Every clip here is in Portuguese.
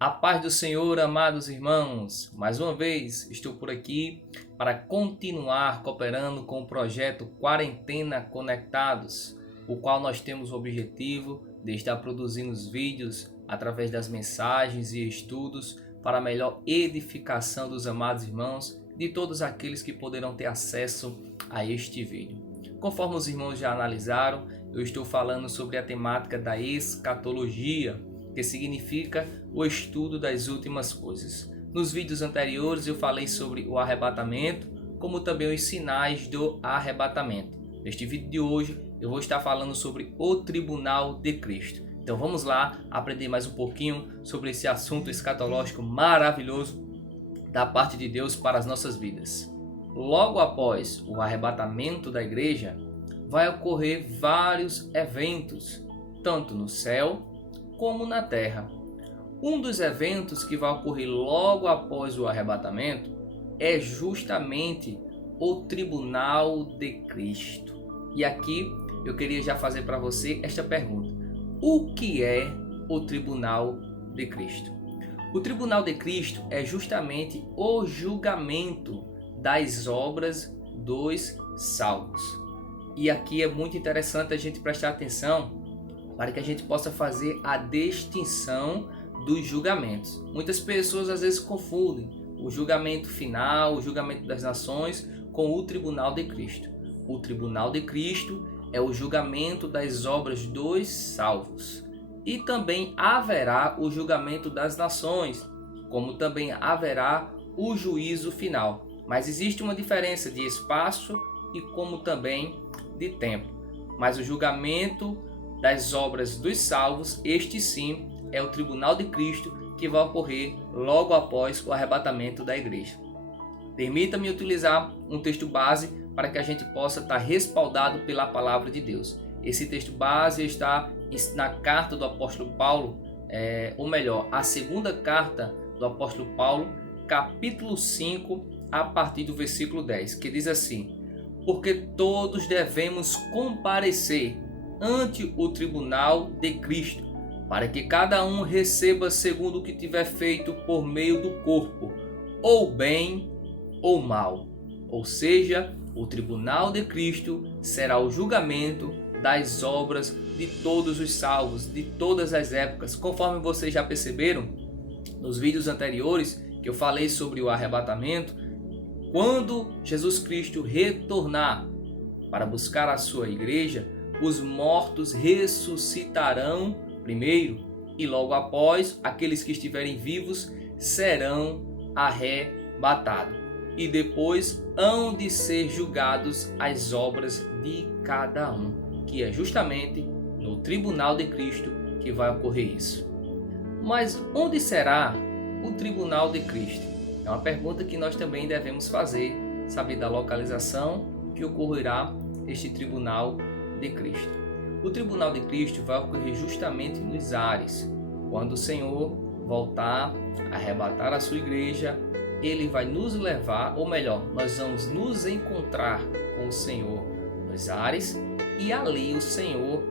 A paz do Senhor, amados irmãos. Mais uma vez estou por aqui para continuar cooperando com o projeto Quarentena Conectados, o qual nós temos o objetivo de estar produzindo os vídeos através das mensagens e estudos para a melhor edificação dos amados irmãos, de todos aqueles que poderão ter acesso a este vídeo. Conforme os irmãos já analisaram, eu estou falando sobre a temática da escatologia, que significa o estudo das últimas coisas. Nos vídeos anteriores eu falei sobre o arrebatamento, como também os sinais do arrebatamento. Neste vídeo de hoje eu vou estar falando sobre o tribunal de Cristo. Então vamos lá aprender mais um pouquinho sobre esse assunto escatológico maravilhoso da parte de Deus para as nossas vidas. Logo após o arrebatamento da igreja, vai ocorrer vários eventos, tanto no céu como na terra. Um dos eventos que vai ocorrer logo após o arrebatamento é justamente o tribunal de Cristo. E aqui eu queria já fazer para você esta pergunta: o que é o tribunal de Cristo? O tribunal de Cristo é justamente o julgamento das obras dos salvos. E aqui é muito interessante a gente prestar atenção para que a gente possa fazer a distinção dos julgamentos. Muitas pessoas às vezes confundem o julgamento final, o julgamento das nações, com o tribunal de Cristo. O tribunal de Cristo é o julgamento das obras dos salvos. E também haverá o julgamento das nações, como também haverá o juízo final. Mas existe uma diferença de espaço e como também de tempo. Mas o julgamento das obras dos salvos, este sim é o tribunal de Cristo, que vai ocorrer logo após o arrebatamento da igreja. Permita-me utilizar um texto base para que a gente possa estar respaldado pela palavra de Deus. Esse texto base está na carta do apóstolo Paulo, ou melhor, a segunda carta do apóstolo Paulo, capítulo 5, a partir do versículo 10, que diz assim: porque todos devemos comparecer ante o tribunal de Cristo, para que cada um receba segundo o que tiver feito por meio do corpo, ou bem ou mal. Ou seja, o tribunal de Cristo será o julgamento das obras de todos os salvos, de todas as épocas. Conforme vocês já perceberam nos vídeos anteriores que eu falei sobre o arrebatamento, quando Jesus Cristo retornar para buscar a sua igreja, os mortos ressuscitarão primeiro, e logo após, aqueles que estiverem vivos serão arrebatados. E depois hão de ser julgados as obras de cada um, que é justamente no tribunal de Cristo que vai ocorrer isso. Mas onde será o tribunal de Cristo? É uma pergunta que nós também devemos fazer, saber da localização que ocorrerá este tribunal de Cristo. O tribunal de Cristo vai ocorrer justamente nos ares. Quando o Senhor voltar a arrebatar a sua igreja, ele vai nos levar, ou melhor, nós vamos nos encontrar com o Senhor nos ares, e ali o Senhor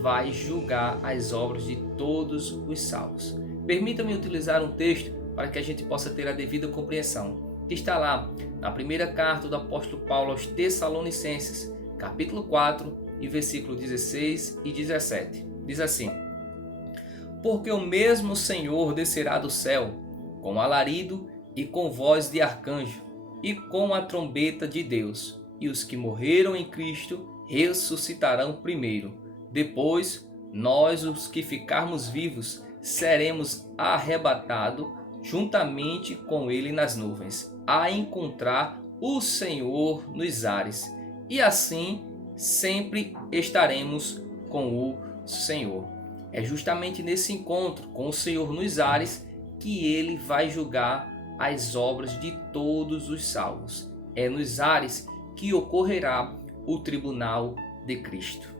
vai julgar as obras de todos os salvos. Permita-me utilizar um texto para que a gente possa ter a devida compreensão, que está lá na primeira carta do apóstolo Paulo aos Tessalonicenses, capítulo 4, e versículo 16 e 17. Diz assim: porque o mesmo Senhor descerá do céu, com alarido e com voz de arcanjo, e com a trombeta de Deus, e os que morreram em Cristo ressuscitarão primeiro. Depois, nós, os que ficarmos vivos, seremos arrebatados juntamente com ele nas nuvens, a encontrar o Senhor nos ares, e assim sempre estaremos com o Senhor. É justamente nesse encontro com o Senhor nos ares que ele vai julgar as obras de todos os salvos. É nos ares que ocorrerá o tribunal de Cristo.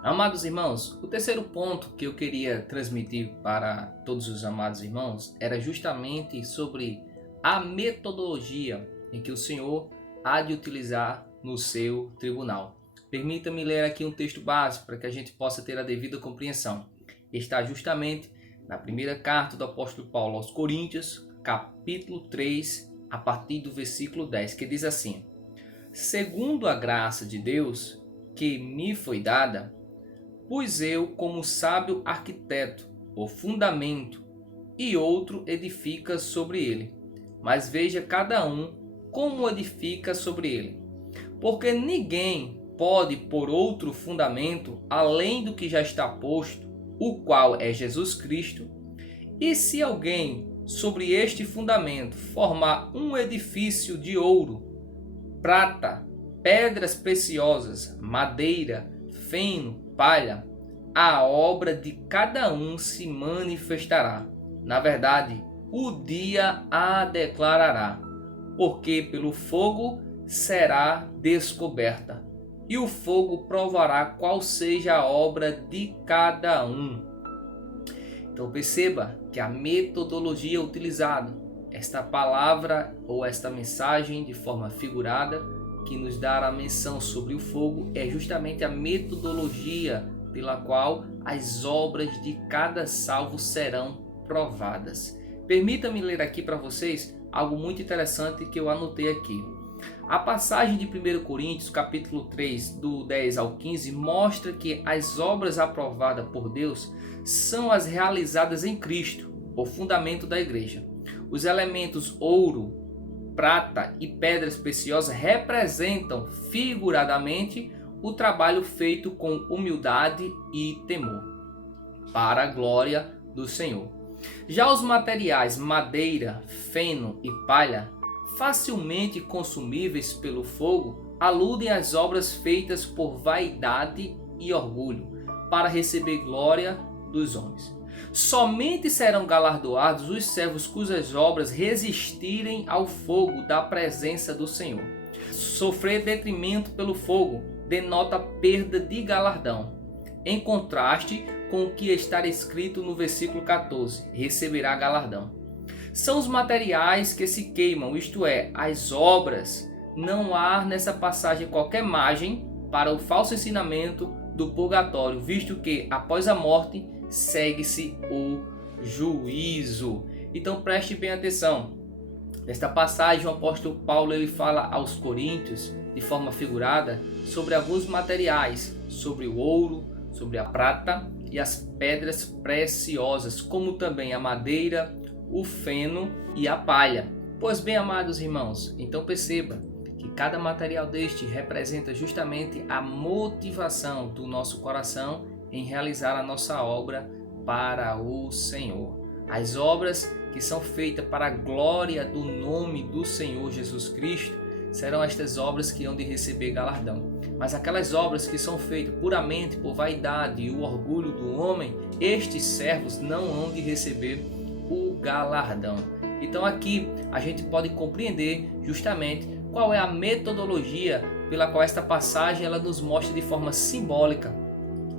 Amados irmãos, o terceiro ponto que eu queria transmitir para todos os amados irmãos era justamente sobre a metodologia em que o Senhor há de utilizar no seu tribunal. Permita-me ler aqui um texto básico para que a gente possa ter a devida compreensão. Está justamente na primeira carta do apóstolo Paulo aos Coríntios, capítulo 3, a partir do versículo 10, que diz assim: segundo a graça de Deus que me foi dada, pus eu como sábio arquiteto o fundamento, e outro edifica sobre ele. Mas veja cada um como edifica sobre ele. Porque ninguém pode pôr outro fundamento além do que já está posto, o qual é Jesus Cristo. E se alguém sobre este fundamento formar um edifício de ouro, prata, pedras preciosas, madeira, feno, palha, a obra de cada um se manifestará. Na verdade, o dia a declarará, porque pelo fogo será descoberta, e o fogo provará qual seja a obra de cada um. Então perceba que a metodologia utilizada, esta palavra ou esta mensagem de forma figurada, que nos dá a menção sobre o fogo, é justamente a metodologia pela qual as obras de cada salvo serão provadas. Permita-me ler aqui para vocês algo muito interessante que eu anotei aqui. A passagem de 1 Coríntios, capítulo 3, do 10 ao 15, mostra que as obras aprovadas por Deus são as realizadas em Cristo, o fundamento da igreja. Os elementos ouro, prata e pedras preciosas representam figuradamente o trabalho feito com humildade e temor, para a glória do Senhor. Já os materiais madeira, feno e palha, facilmente consumíveis pelo fogo, aludem às obras feitas por vaidade e orgulho, para receber glória dos homens. Somente serão galardoados os servos cujas obras resistirem ao fogo da presença do Senhor. Sofrer detrimento pelo fogo denota perda de galardão, em contraste com o que está escrito no versículo 14: receberá galardão. São os materiais que se queimam, isto é, as obras. Não há nessa passagem qualquer margem para o falso ensinamento do purgatório, visto que após a morte segue-se o juízo. Então preste bem atenção. Nesta passagem o apóstolo Paulo ele fala aos Coríntios de forma figurada sobre alguns materiais, sobre o ouro, sobre a prata e as pedras preciosas, como também a madeira, o feno e a palha. Pois bem, amados irmãos, então perceba que cada material deste representa justamente a motivação do nosso coração em realizar a nossa obra para o Senhor. As obras que são feitas para a glória do nome do Senhor Jesus Cristo serão estas obras que hão de receber galardão. Mas aquelas obras que são feitas puramente por vaidade e o orgulho do homem, estes servos não hão de receber o galardão. Então aqui a gente pode compreender justamente qual é a metodologia pela qual esta passagem ela nos mostra de forma simbólica,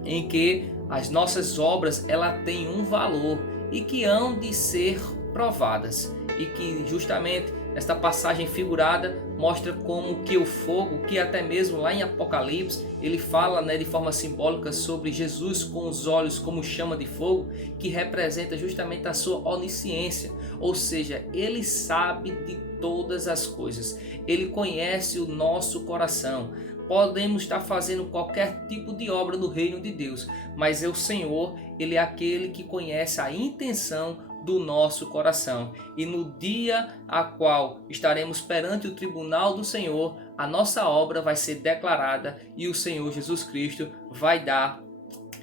em que as nossas obras ela têm um valor e que hão de ser provadas, e que justamente esta passagem figurada mostra como que o fogo, que até mesmo lá em Apocalipse ele fala, de forma simbólica sobre Jesus com os olhos como chama de fogo, que representa justamente a sua onisciência, ou seja, ele sabe de todas as coisas, ele conhece o nosso coração. Podemos estar fazendo qualquer tipo de obra no reino de Deus, mas o Senhor, ele é aquele que conhece a intenção do nosso coração. E no dia a qual estaremos perante o tribunal do Senhor, a nossa obra vai ser declarada e o Senhor Jesus Cristo vai dar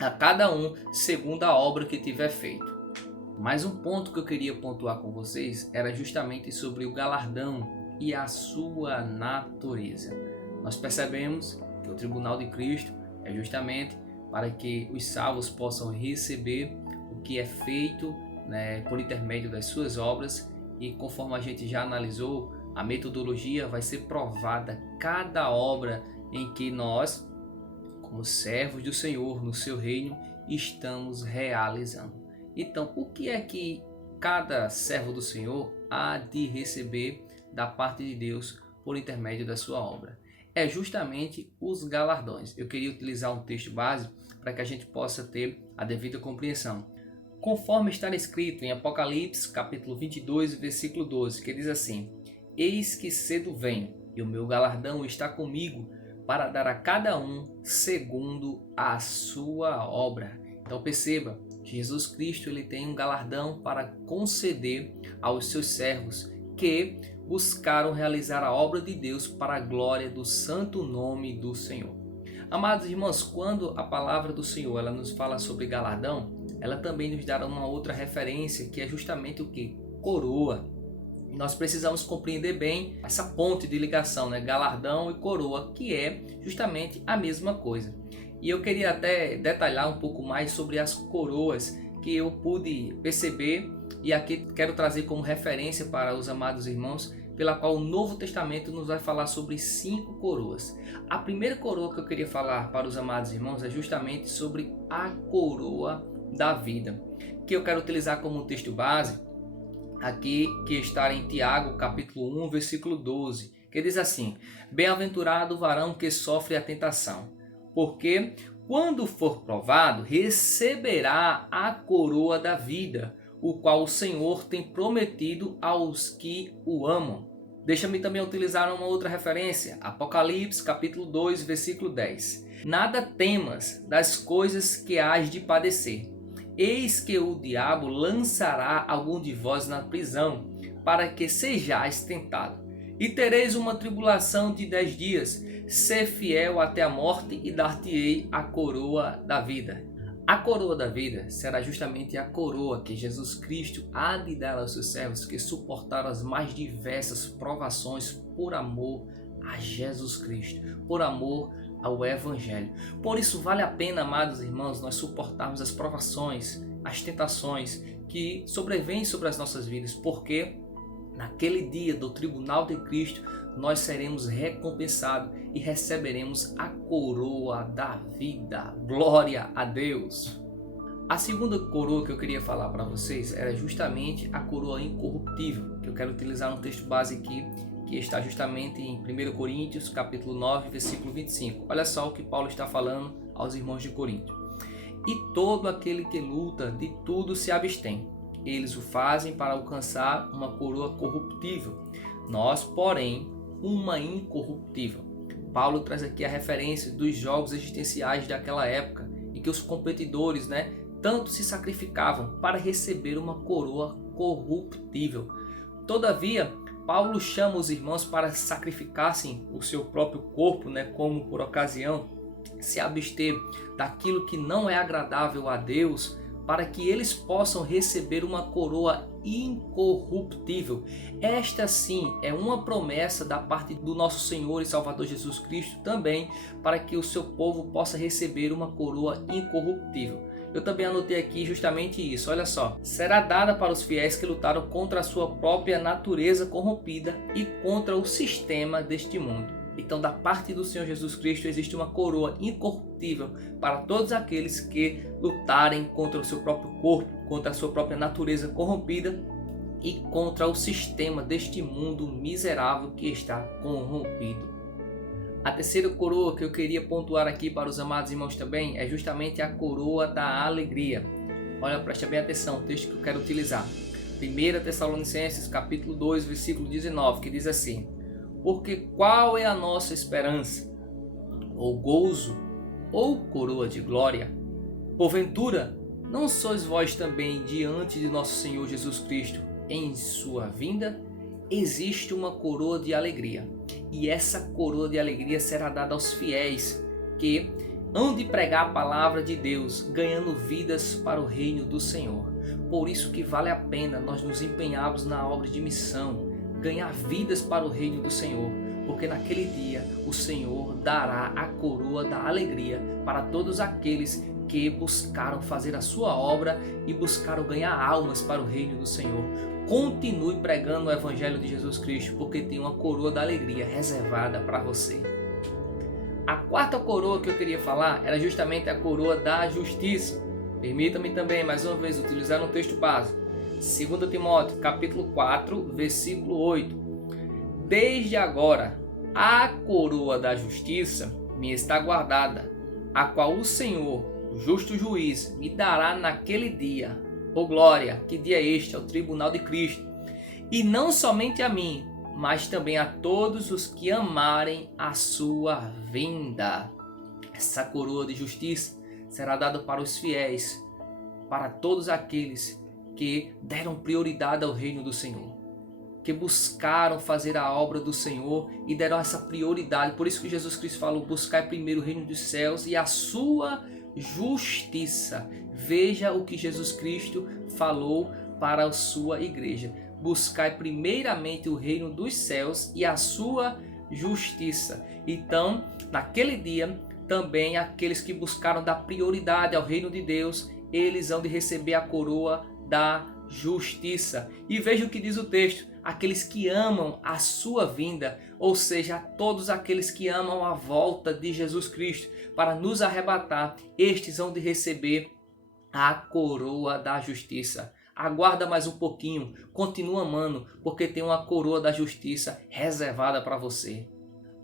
a cada um segundo a obra que tiver feito. Mais um ponto que eu queria pontuar com vocês era justamente sobre o galardão e a sua natureza. Nós percebemos que o tribunal de Cristo é justamente para que os salvos possam receber o que é feito, por intermédio das suas obras, e conforme a gente já analisou, a metodologia vai ser provada cada obra em que nós, como servos do Senhor no seu reino, estamos realizando. Então, o que é que cada servo do Senhor há de receber da parte de Deus por intermédio da sua obra? É justamente os galardões. Eu queria utilizar um texto base para que a gente possa ter a devida compreensão. Conforme está escrito em Apocalipse, capítulo 22, versículo 12, que diz assim: Eis que cedo venho, e o meu galardão está comigo, para dar a cada um segundo a sua obra. Então perceba, Jesus Cristo ele tem um galardão para conceder aos seus servos que buscaram realizar a obra de Deus para a glória do santo nome do Senhor. Amados irmãos, quando a palavra do Senhor ela nos fala sobre galardão, ela também nos dá uma outra referência, que é justamente o que? Coroa. E nós precisamos compreender bem essa ponte de ligação, né? Galardão e coroa, que é justamente a mesma coisa. E eu queria até detalhar um pouco mais sobre as coroas que eu pude perceber, e aqui quero trazer como referência para os amados irmãos, pela qual o Novo Testamento nos vai falar sobre 5 coroas. A primeira coroa que eu queria falar para os amados irmãos é justamente sobre a coroa da vida, que eu quero utilizar como texto base aqui, que está em Tiago, capítulo 1, versículo 12, que diz assim: Bem-aventurado o varão que sofre a tentação, porque quando for provado, receberá a coroa da vida, o qual o Senhor tem prometido aos que o amam. Deixa-me também utilizar uma outra referência, Apocalipse, capítulo 2, versículo 10. Nada temas das coisas que hás de padecer. Eis que o diabo lançará algum de vós na prisão, para que sejais tentado. E tereis uma tribulação de 10 dias. Sê fiel até a morte e dar-te-ei a coroa da vida. A coroa da vida será justamente a coroa que Jesus Cristo há de dar aos seus servos que suportaram as mais diversas provações por amor a Jesus Cristo, por amor ao Evangelho. Por isso vale a pena, amados irmãos, nós suportarmos as provações, as tentações que sobrevêm sobre as nossas vidas, porque naquele dia do tribunal de Cristo nós seremos recompensados e receberemos a coroa da vida. Glória a Deus! A segunda coroa que eu queria falar para vocês era justamente a coroa incorruptível, que eu quero utilizar um texto base aqui, que está justamente em 1 Coríntios, capítulo 9, versículo 25. Olha só o que Paulo está falando aos irmãos de Corinto. E todo aquele que luta de tudo se abstém. Eles o fazem para alcançar uma coroa corruptível. Nós, porém, uma incorruptível. Paulo traz aqui a referência dos jogos existenciais daquela época, em que os competidores, tanto se sacrificavam para receber uma coroa corruptível. Todavia, Paulo chama os irmãos para sacrificassem o seu próprio corpo, como por ocasião, se abster daquilo que não é agradável a Deus, para que eles possam receber uma coroa incorruptível. Esta sim é uma promessa da parte do nosso Senhor e Salvador Jesus Cristo também, para que o seu povo possa receber uma coroa incorruptível. Eu também anotei aqui justamente isso, olha só. Será dada para os fiéis que lutaram contra a sua própria natureza corrompida e contra o sistema deste mundo. Então, da parte do Senhor Jesus Cristo existe uma coroa incorruptível para todos aqueles que lutarem contra o seu próprio corpo, contra a sua própria natureza corrompida e contra o sistema deste mundo miserável que está corrompido. A terceira coroa que eu queria pontuar aqui para os amados irmãos também é justamente a coroa da alegria. Olha, preste bem atenção, o texto que eu quero utilizar. 1 Tessalonicenses capítulo 2, versículo 19, que diz assim: Porque qual é a nossa esperança? Ou gozo, ou coroa de glória? Porventura, não sois vós também diante de nosso Senhor Jesus Cristo em sua vinda? Existe uma coroa de alegria, e essa coroa de alegria será dada aos fiéis que hão de pregar a palavra de Deus, ganhando vidas para o reino do Senhor. Por isso que vale a pena nós nos empenharmos na obra de missão, ganhar vidas para o reino do Senhor, porque naquele dia o Senhor dará a coroa da alegria para todos aqueles que buscaram fazer a sua obra e buscaram ganhar almas para o reino do Senhor. Continue pregando o Evangelho de Jesus Cristo, porque tem uma coroa da alegria reservada para você. A quarta coroa que eu queria falar era justamente a coroa da justiça. Permita-me também, mais uma vez, utilizar um texto básico. 2 Timóteo, capítulo 4, versículo 8. Desde agora, a coroa da justiça me está guardada, a qual o Senhor, o justo juiz, me dará naquele dia, Ô glória, que dia é este? É o tribunal de Cristo. E não somente a mim, mas também a todos os que amarem a sua vinda. Essa coroa de justiça será dada para os fiéis, para todos aqueles que deram prioridade ao reino do Senhor, que buscaram fazer a obra do Senhor e deram essa prioridade. Por isso que Jesus Cristo falou: buscai primeiro o reino dos céus e a sua justiça. Veja o que Jesus Cristo falou para a sua igreja: buscai primeiramente o reino dos céus e a sua justiça. Então, naquele dia, também aqueles que buscaram dar prioridade ao reino de Deus, eles hão de receber a coroa da justiça. E veja o que diz o texto: aqueles que amam a sua vinda, ou seja, todos aqueles que amam a volta de Jesus Cristo para nos arrebatar, estes hão de receber a coroa da justiça. Aguarda mais um pouquinho, continua amando, porque tem uma coroa da justiça reservada para você.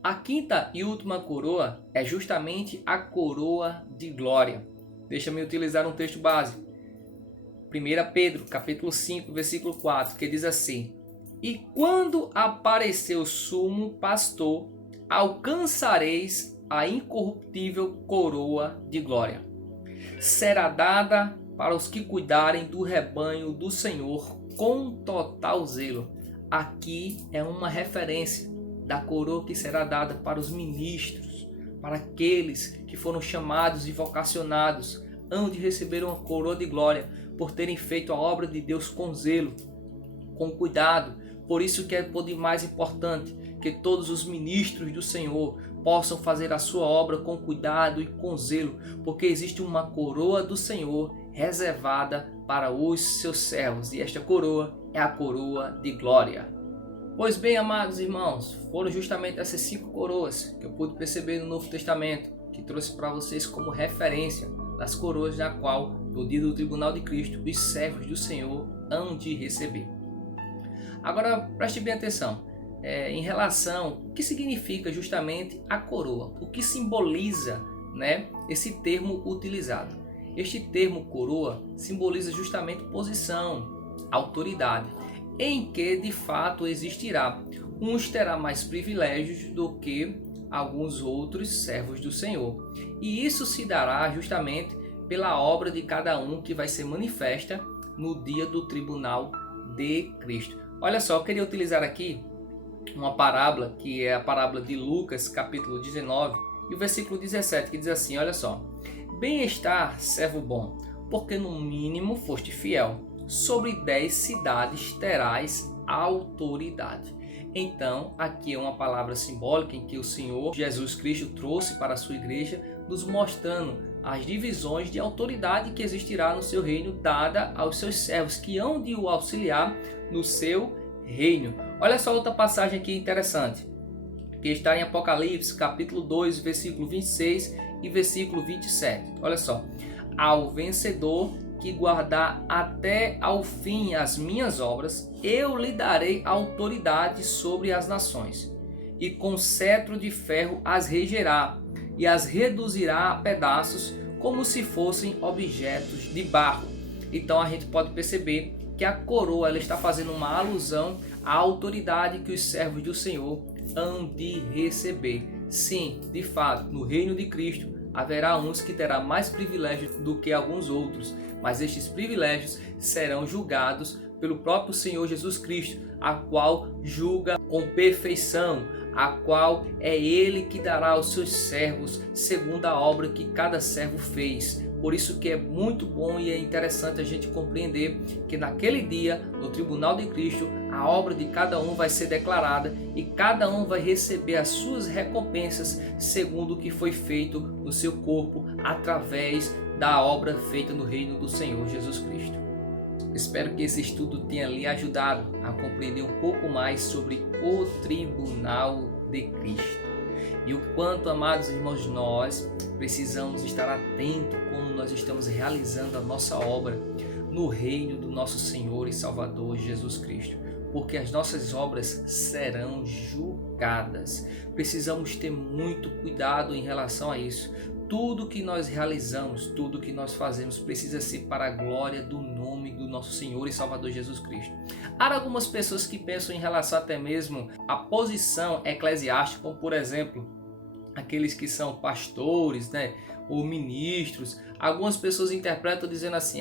A quinta e última coroa é justamente a coroa de glória. Deixa-me utilizar um texto base. 1 Pedro, capítulo 5, versículo 4, que diz assim: e quando aparecer o sumo pastor, alcançareis a incorruptível coroa de glória. Será dada para os que cuidarem do rebanho do Senhor com total zelo. Aqui é uma referência da coroa que será dada para os ministros, para aqueles que foram chamados e vocacionados, hão de receber uma coroa de glória por terem feito a obra de Deus com zelo, com cuidado. Por isso que é o mais importante, que todos os ministros do Senhor possam fazer a sua obra com cuidado e com zelo, porque existe uma coroa do Senhor reservada para os seus servos, e esta coroa é a coroa de glória. Pois bem, amados irmãos, foram justamente essas 5 coroas que eu pude perceber no Novo Testamento, que trouxe para vocês como referência das coroas na qual, no dia do tribunal de Cristo, os servos do Senhor hão de receber. Agora, preste bem atenção, em relação ao que significa justamente a coroa, o que simboliza, esse termo utilizado. Este termo coroa simboliza justamente posição, autoridade, em que de fato existirá. Uns terá mais privilégios do que alguns outros servos do Senhor. E isso se dará justamente pela obra de cada um que vai ser manifesta no dia do tribunal de Cristo. Olha só, eu queria utilizar aqui uma parábola, que é a parábola de Lucas, capítulo 19, e o versículo 17, que diz assim, olha só: bem-estar, servo bom, porque no mínimo foste fiel, sobre 10 cidades terás autoridade. Então, aqui é uma palavra simbólica em que o Senhor Jesus Cristo trouxe para a sua igreja, nos mostrando as divisões de autoridade que existirá no seu reino, dada aos seus servos, que hão de o auxiliar no seu reino. Olha só outra passagem aqui interessante, que está em Apocalipse, capítulo 2, versículo 26 e versículo 27. Olha só: ao vencedor que guardar até ao fim as minhas obras, eu lhe darei autoridade sobre as nações, e com cetro de ferro as regerá, e as reduzirá a pedaços, como se fossem objetos de barro. Então a gente pode perceber que a coroa ela está fazendo uma alusão à autoridade que os servos do Senhor hão de receber. Sim, de fato, no reino de Cristo haverá uns que terá mais privilégios do que alguns outros, mas estes privilégios serão julgados pelo próprio Senhor Jesus Cristo, a qual julga com perfeição, a qual é Ele que dará aos seus servos segundo a obra que cada servo fez. Por isso que é muito bom e é interessante a gente compreender que naquele dia, no tribunal de Cristo, a obra de cada um vai ser declarada e cada um vai receber as suas recompensas segundo o que foi feito no seu corpo através da obra feita no reino do Senhor Jesus Cristo. Espero que esse estudo tenha lhe ajudado a compreender um pouco mais sobre o tribunal de Cristo. E o quanto, amados irmãos, nós precisamos estar atentos como nós estamos realizando a nossa obra no reino do nosso Senhor e Salvador Jesus Cristo. Porque as nossas obras serão julgadas. Precisamos ter muito cuidado em relação a isso. tudo que nós realizamos, tudo que nós fazemos precisa ser para a glória do nome do nosso Senhor e Salvador Jesus Cristo. Há algumas pessoas que pensam em relação até mesmo à posição eclesiástica, como por exemplo, aqueles que são pastores, né, ou ministros. Algumas pessoas interpretam dizendo assim,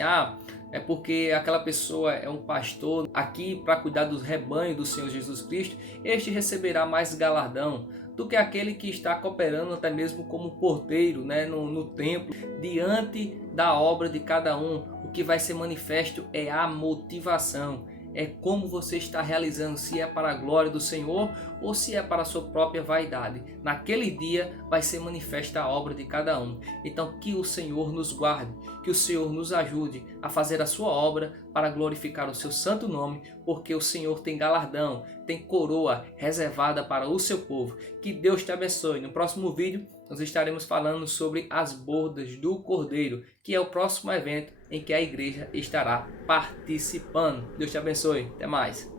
é porque aquela pessoa é um pastor aqui para cuidar do rebanho do Senhor Jesus Cristo, este receberá mais galardão do que aquele que está cooperando até mesmo como porteiro, né, no templo, diante da obra de cada um. O que vai ser manifesto é a motivação, é como você está realizando, se é para a glória do Senhor ou se é para a sua própria vaidade. Naquele dia vai ser manifesta a obra de cada um. Então que o Senhor nos guarde, que o Senhor nos ajude a fazer a sua obra para glorificar o seu santo nome, porque o Senhor tem galardão, tem coroa reservada para o seu povo. Que Deus te abençoe. No próximo vídeo nós estaremos falando sobre as bodas do Cordeiro, que é o próximo evento em que a igreja estará participando. Deus te abençoe. Até mais.